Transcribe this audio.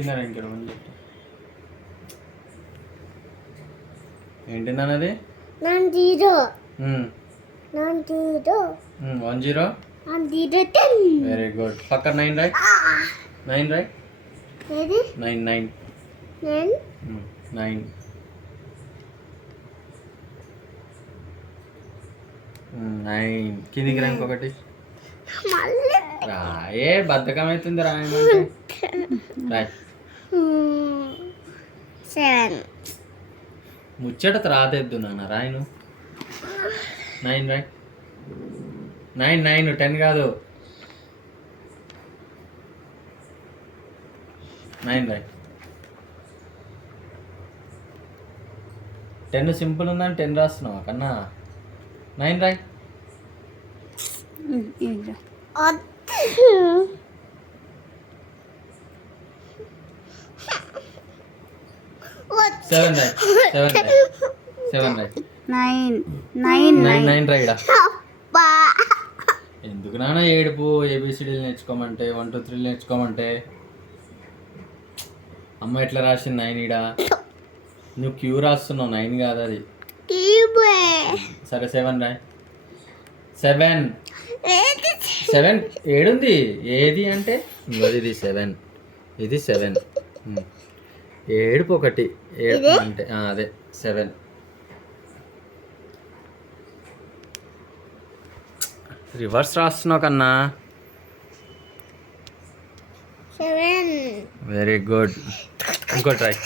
కింద ఇంకెడ ఏంటి నాన్నది? 90 10 10 వెరీ గుడ్. పక్క 9 రైట్. 9 రైట్. ఏది 9 9 9 కిందికి రా ఇంకొకటి మళ్ళీ రాయే బద్ధకం అవుతుంది రాయమంటే రాయ్. 7 ముచ్చట రాదేద్దు నాన్న రాయను. 9 రైట్. 9 10 కాదు. 9 రైట్. 10 సింపుల్ ఉందని 10 రాస్తున్నావా కన్నా? 9 రైట్. 7 రైట్. 7 రైట్. 9 రైడా. ఎందుకు నాన్న ఏడుపు? ఏబిసిడీలు నేర్చుకోమంటే 1 2 3 నేర్చుకోమంటే అమ్మ ఎట్లా రాసింది 9 ఈడ? నువ్వు క్యూ రాస్తున్నావు 9 కాదు అది. సరే 7 రాయ్. 7 ఏడుంది ఏది అంటే ఇది 7 ఇది 7 ఏడుపు ఒకటి ఏడుపు అంటే అదే 7. రివర్స్ రాస్తున్నావు కన్నా. 7 వెరీ గుడ్. ఇంకోటి రాయ్.